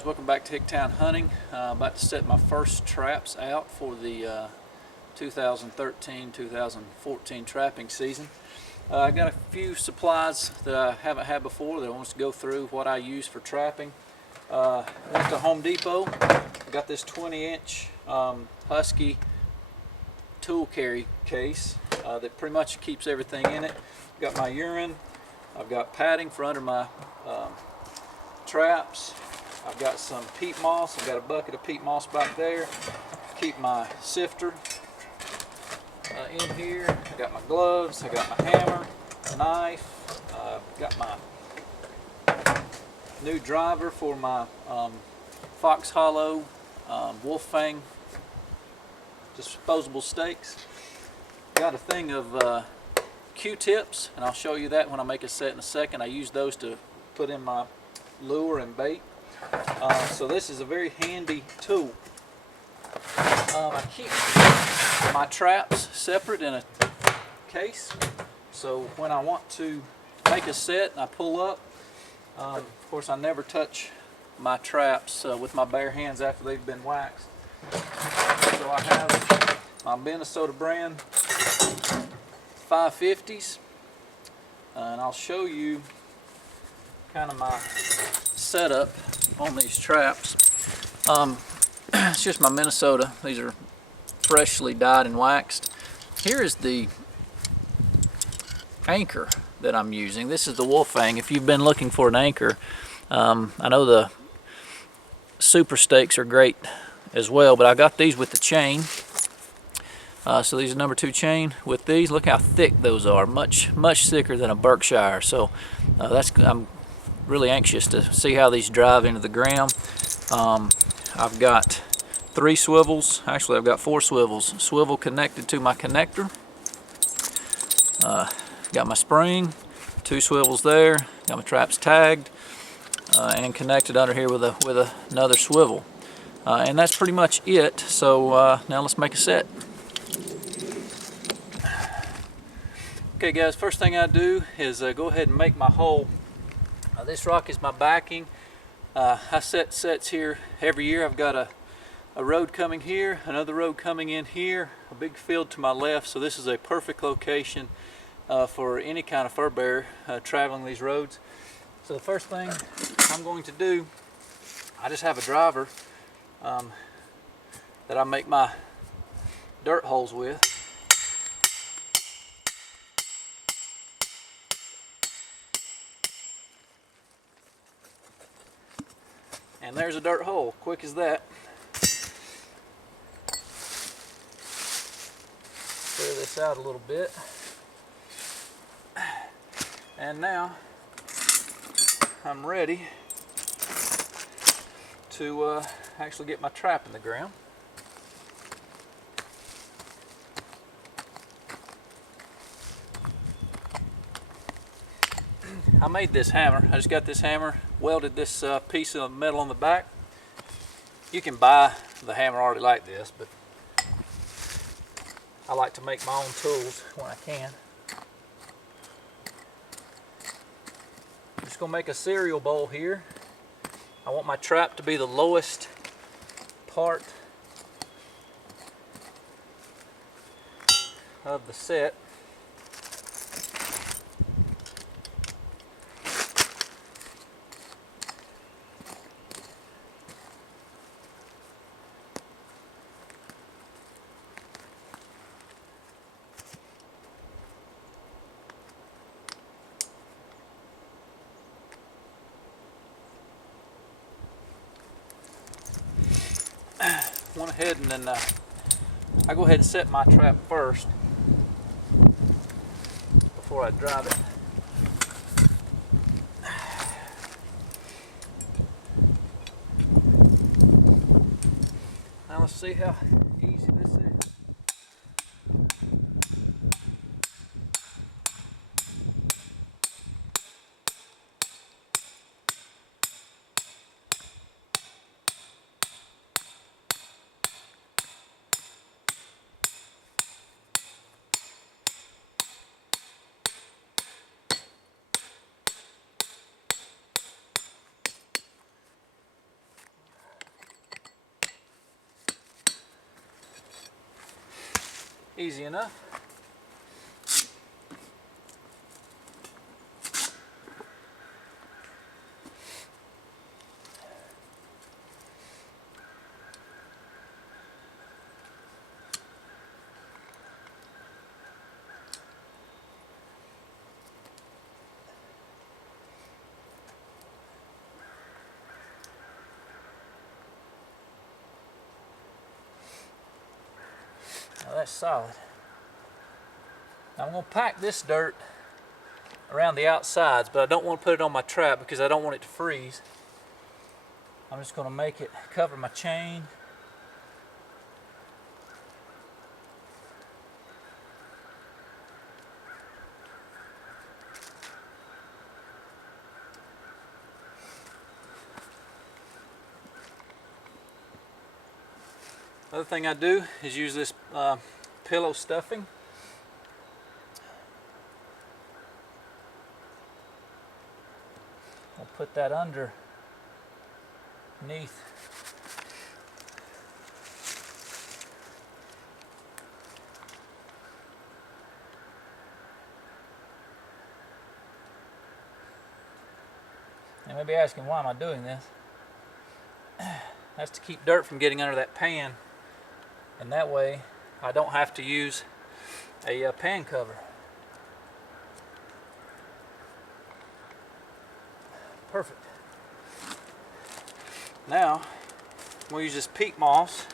guys, welcome back to Hicktown Hunting. About to set my first traps out for the 2013-2014 trapping season. I got a few supplies that I haven't had before that I want to go through what I use for trapping. Went to Home Depot. I got this 20-inch Husky tool carry case that pretty much keeps everything in it. Got my urine. I've got padding for under my traps. I've got some peat moss. I've got a bucket of peat moss back there. Keep my sifter in here. I got my gloves. I got my hammer, knife. Got my new driver for my Fox Hollow wolf fang disposable stakes. Got a thing of Q-tips, and I'll show you that when I make a set in a second. I use those to put in my lure and bait. So this is a very handy tool. I keep my traps separate in a case, so when I want to make a set and I pull up, of course I never touch my traps with my bare hands after they've been waxed. So I have my Minnesota brand 550s, and I'll show you kind of my setup on these traps. It's just my Minnesota. These are freshly dyed and waxed. Here is the anchor that I'm using. This is the wolf fang. If you've been looking for an anchor, I know the super stakes are great as well, but I got these with the chain. So these are number 2 chain with these. Look how thick those are. Much thicker than a Berkshire. So I'm really anxious to see how these drive into the ground. I've got 3 swivels. Actually, I've got 4 swivels. Swivel connected to my connector. Got my spring. 2 swivels there. Got my traps tagged and connected under here with another swivel. And that's pretty much it. So now let's make a set. Okay guys, first thing I do is go ahead and make my hole. This rock is my backing. I set sets here every year. I've got a road coming here, another road coming in here, a big field to my left, so this is a perfect location for any kind of fur bearer traveling these roads. So the first thing I'm going to do, I just have a driver that I make my dirt holes with. And there's a dirt hole, quick as that. Clear this out a little bit. And now I'm ready to actually get my trap in the ground. I made this hammer. I just got this hammer, welded this piece of metal on the back. You can buy the hammer already like this, but I like to make my own tools when I can. I'm just going to make a cereal bowl here. I want my trap to be the lowest part of the set. Went ahead and then I go ahead and set my trap first before I drive it. Now let's see how easy this is. Easy enough. Now that's solid. Now I'm going to pack this dirt around the outsides, but I don't want to put it on my trap because I don't want it to freeze. I'm just going to make it cover my chain. Other thing I do is use this pillow stuffing. I'll put that underneath. You may be asking, why am I doing this? That's to keep dirt from getting under that pan, and that way I don't have to use a pan cover. Perfect. Now we'll use this peat moss.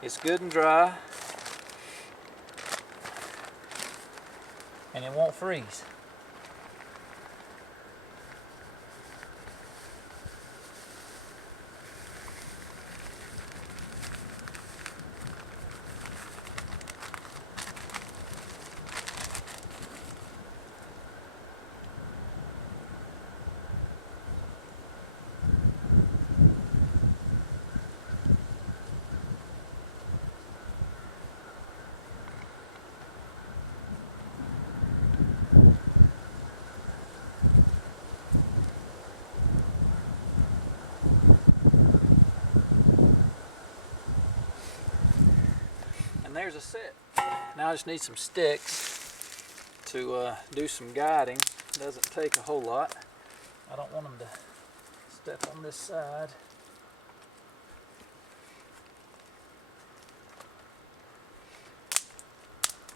It's good and dry, and it won't freeze. And there's a set. Now I just need some sticks to do some guiding. It doesn't take a whole lot. I don't want them to step on this side.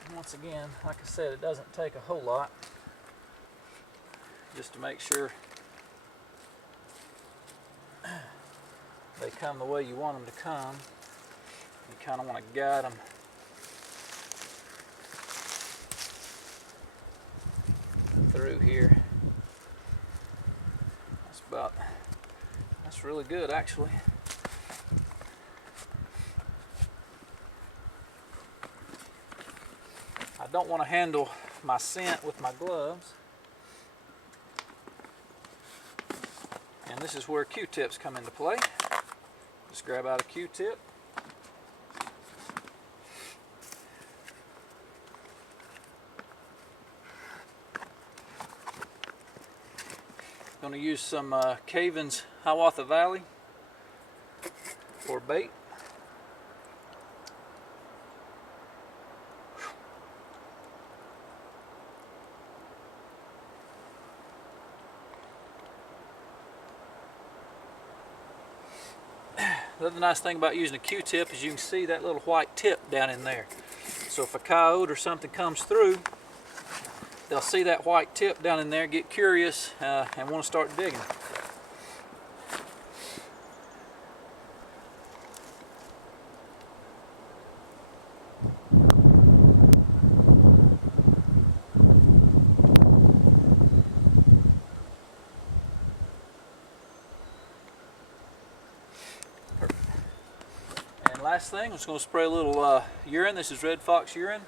And once again, like I said, it doesn't take a whole lot. Just to make sure they come the way you want them to come. You kind of want to guide them through here. That's really good actually. I don't want to handle my scent with my gloves. And this is where Q-tips come into play. Just grab out a Q-tip. Going to use some Caven's Hiawatha Valley for bait. The other nice thing about using a Q-tip is you can see that little white tip down in there. So if a coyote or something comes through, they'll see that white tip down in there, get curious, and want to start digging. And last thing, I'm just going to spray a little urine. This is Red Fox urine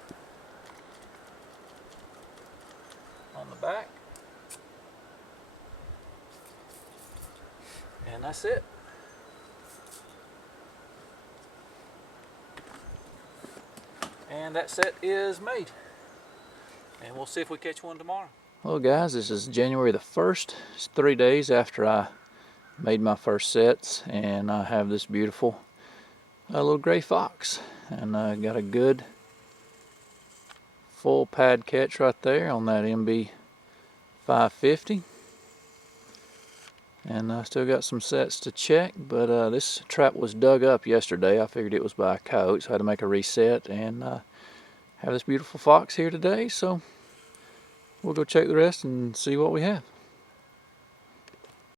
on the back. And that's it. And that set is made. And we'll see if we catch one tomorrow. Well guys, this is January the 1st. It's 3 days after I made my first sets, and I have this beautiful little gray fox, and I got a good full pad catch right there on that MB 550. And I still got some sets to check, but this trap was dug up yesterday. I figured it was by a coyote, so I had to make a reset and have this beautiful fox here today. So we'll go check the rest and see what we have.